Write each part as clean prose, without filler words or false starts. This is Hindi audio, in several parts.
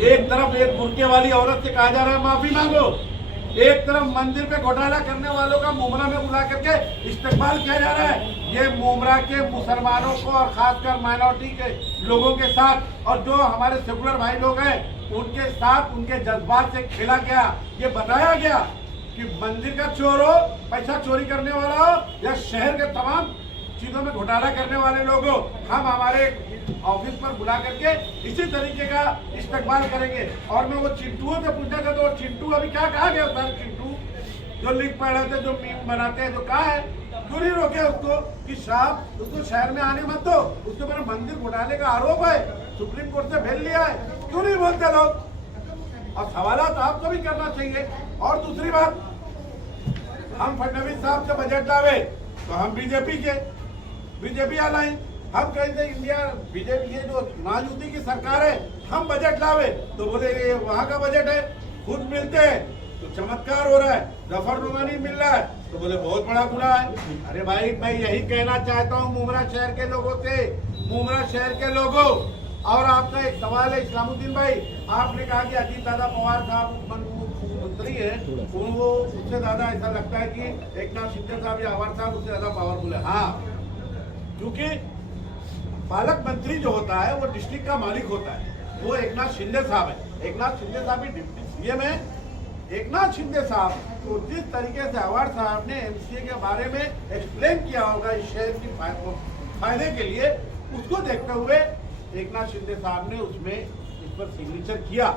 एक तरफ एक बुर्के वाली औरत से कहा जा रहा है माफी मांगो, एक तरफ मंदिर पे घोटाला करने वालों का मुमरा में बुला करके इस्तेमाल किया जा रहा है। ये मुमरा के मुसलमानों को और खासकर माइनॉरिटी के लोगों के साथ और जो हमारे सेकुलर भाई लोग हैं उनके साथ उनके जज्बात से खेला गया। ये बताया गया कि मंदिर का चोर हो, पैसा चोरी करने वाला हो या शहर के तमाम चीजों में घोटाला करने वाले लोग हो, हम हमारे ऑफिस पर बुला करके इसी तरीके का इस्तेमाल करेंगे। और मैं वो चिंटुओं से पूछा था तो वो चिंटू अभी क्या कहा गया सर, चिंटू जो लिख पढ़ रहे थे, जो मीम बनाते हैं, जो कहा है क्यों नहीं रोके उसको कि साहब उसको शहर में आने मत दो, उसके ऊपर मंदिर घोटाले का आरोप है, सुप्रीम कोर्ट से भेज लिया है, क्यों नहीं बोलते लोग। और सवाल तो आपको भी करना चाहिए। और दूसरी बात, हम फडणवीस साहब से बजट लावे तो हम बीजेपी अलाइन, हम कहते इंडिया बीजेपी, ये जो महायुति की सरकार है, हम बजट लावे तो बोले ये वहाँ का बजट है, खुद मिलते हैं तो चमत्कार हो रहा है, जफरनुमानी मिल रहा है तो बोले बहुत बड़ा गुनाह है। अरे भाई मैं यही कहना चाहता हूँ मुमरा शहर के लोगों से, मुमरा शहर के लोगों। और आपका एक सवाल है इस्लामुद्दीन भाई, आपने कहा कि अजीत दादा पवार साहब मंत्री है, वो उससे ज्यादा ऐसा लगता है कि एकनाथ शिंदे साहब या अवार साहब उससे ज्यादा पावरफुल है। हाँ, क्योंकि पालक मंत्री जो होता है वो डिस्ट्रिक्ट का मालिक होता है, वो एकनाथ शिंदे साहब है। एकनाथ शिंदे साहब भी डिप्टी सीएम है। एकनाथ शिंदे साहब तो जिस तरीके से अवार साहब ने एमसीए के बारे में एक्सप्लेन किया होगा इस शहर की फायदे के लिए, उसको देखते हुए एकनाथ शिंदे साहब ने उसमें इस पर सिग्नेचर किया।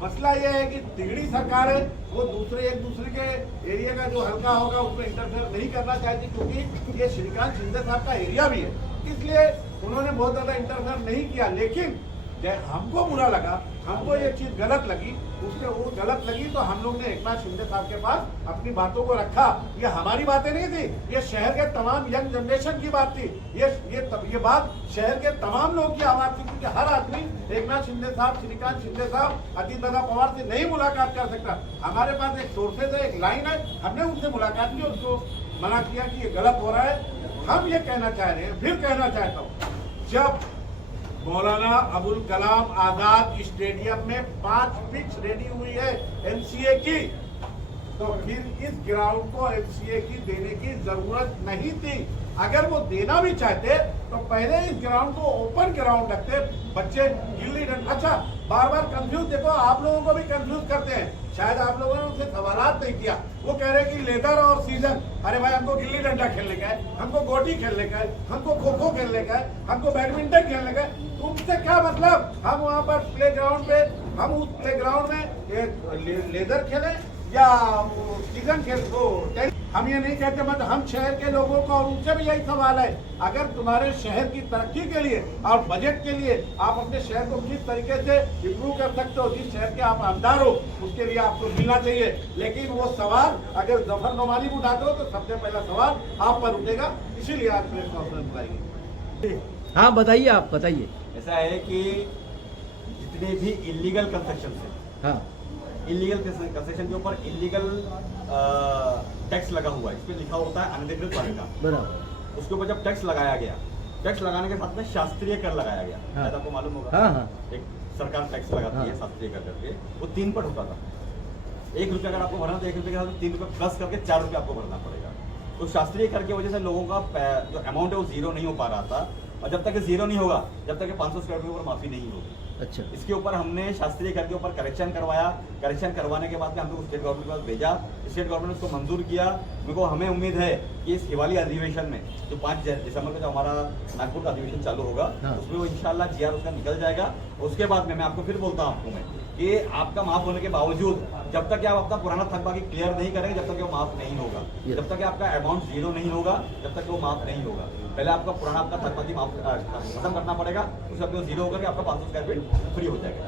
मसला यह है कि तिगड़ी सरकार है, वो एक दूसरे के एरिया का जो हल्का होगा उसमें इंटरफेयर नहीं करना चाहती, क्योंकि ये श्रीकांत शिंदे साहब का एरिया भी है, इसलिए उन्होंने बहुत ज्यादा इंटरफेयर नहीं किया। लेकिन हमको बुरा लगा, हमको ये चीज गलत लगी, उसके वो गलत लगी तो हम लोग ने एकनाथ शिंदे साहब के पास अपनी बातों को रखा। ये हमारी बातें नहीं थी, ये शहर के तमाम यंग जनरेशन की बात थी, ये बात शहर के तमाम लोगों की आवाज थी, क्योंकि हर आदमी एकनाथ शिंदे साहब, श्रीकांत शिंदे साहब, अजीत दादा पवार से नहीं मुलाकात कर सकता। हमारे पास एक सोर्सेज है, एक लाइन है, हमने उनसे मुलाकात की, उसको मना किया कि ये गलत हो रहा है। हम ये कहना चाह रहे हैं, फिर कहना चाहता हूँ, जब मौलाना अबुल कलाम आजाद स्टेडियम में 5 पिच रेडी हुई है एमसीए की, तो फिर इस ग्राउंड को एमसीए की देने की जरूरत नहीं थी। अगर वो देना भी चाहते तो पहले इस ग्राउंड को ओपन ग्राउंड रखते, बच्चे गिल्ली डंडा। अच्छा, बार बार कंफ्यूज, देखो आप लोगों को भी कंफ्यूज करते हैं, शायद आप लोगों ने उनसे सवालात नहीं किया। वो कह रहे कि लेदर और सीजन, अरे भाई हमको गिल्ली डंडा खेलने का है, हमको गोटी खेलने का है, हमको खो खो खेलने का है, हमको बैडमिंटन खेलने का है, तुमसे क्या मतलब। हम वहाँ पर प्ले ग्राउंड पे, हम उस प्ले ग्राउंड में लेदर खेले या सीजन खेल को, हम ये नहीं कहते। मतलब हम शहर के लोगों को, और उनसे भी यही सवाल है, अगर तुम्हारे शहर की तरक्की के लिए और बजट के लिए आप अपने शहर को किस तरीके से इम्प्रूव कर सकते हो, जिस शहर के आप आमदार हो उसके लिए आपको मिलना चाहिए। लेकिन वो सवाल अगर जफरनुमानी में उठाते हो तो सबसे पहला सवाल आप पर उठेगा, इसीलिए आज प्रेस कॉन्फ्रेंस बुलाएंगे। हाँ बताइए, आप बताइए। ऐसा है कि जितने भी इलीगल कंस्ट्रक्शन है, हाँ, इलीगल कंस्ट्रक्शन के ऊपर इलीगल टैक्स लगा हुआ है, इस पे लिखा होता है अनधिकृत वर्ग का, बराबर। उसके ऊपर जब टैक्स लगाया गया, टैक्स लगाने के साथ में शास्त्रीय कर लगाया गया, हाँ। शायद आपको मालूम होगा। हाँ हाँ, एक सरकार टैक्स लगाती हाँ। है शास्त्रीय कर करके, वो 3 पर होता था। 1 रुपया अगर आपको भरना तो 1 रुपये के साथ 3 रुपये प्लस करके 4 रुपये आपको भरना पड़ेगा। तो शास्त्रीय कर की वजह से लोगों का जो अमाउंट है वो जीरो नहीं हो पा रहा था, और जब तक जीरो नहीं होगा, जब तक 500 स्क्वायर फीट के ऊपर माफी नहीं होगी। अच्छा, इसके ऊपर हमने शास्त्रीय कर के ऊपर करेक्शन करवाया। करेक्शन करवाने के बाद में हमने स्टेट गवर्नमेंट के पास भेजा, स्टेट गवर्नमेंट ने उसको मंजूर किया। मेरे को हमें उम्मीद है कि इस हिवाली अधिवेशन में जो 5 दिसंबर में जो हमारा नागपुर का अधिवेशन चालू होगा, हाँ। उसमें वो इंशाल्लाह जीआर उसका निकल जाएगा। उसके बाद में मैं आपको फिर बोलता हूँ आपको मैं कि आपका माफ होने के बावजूद जब तक आप अपना पुराना थक बाकी क्लियर नहीं करेंगे, जब तक वो माफ नहीं होगा, जब तक आपका अमाउंट जीरो नहीं होगा, जब तक वो माफ नहीं होगा। पहले आपका पुराना आपका थक बाकी माफ खत्म करना पड़ेगा, उसके बाद जीरो होकर आपका 500 स्क्वायर फीट फ्री हो जाएगा।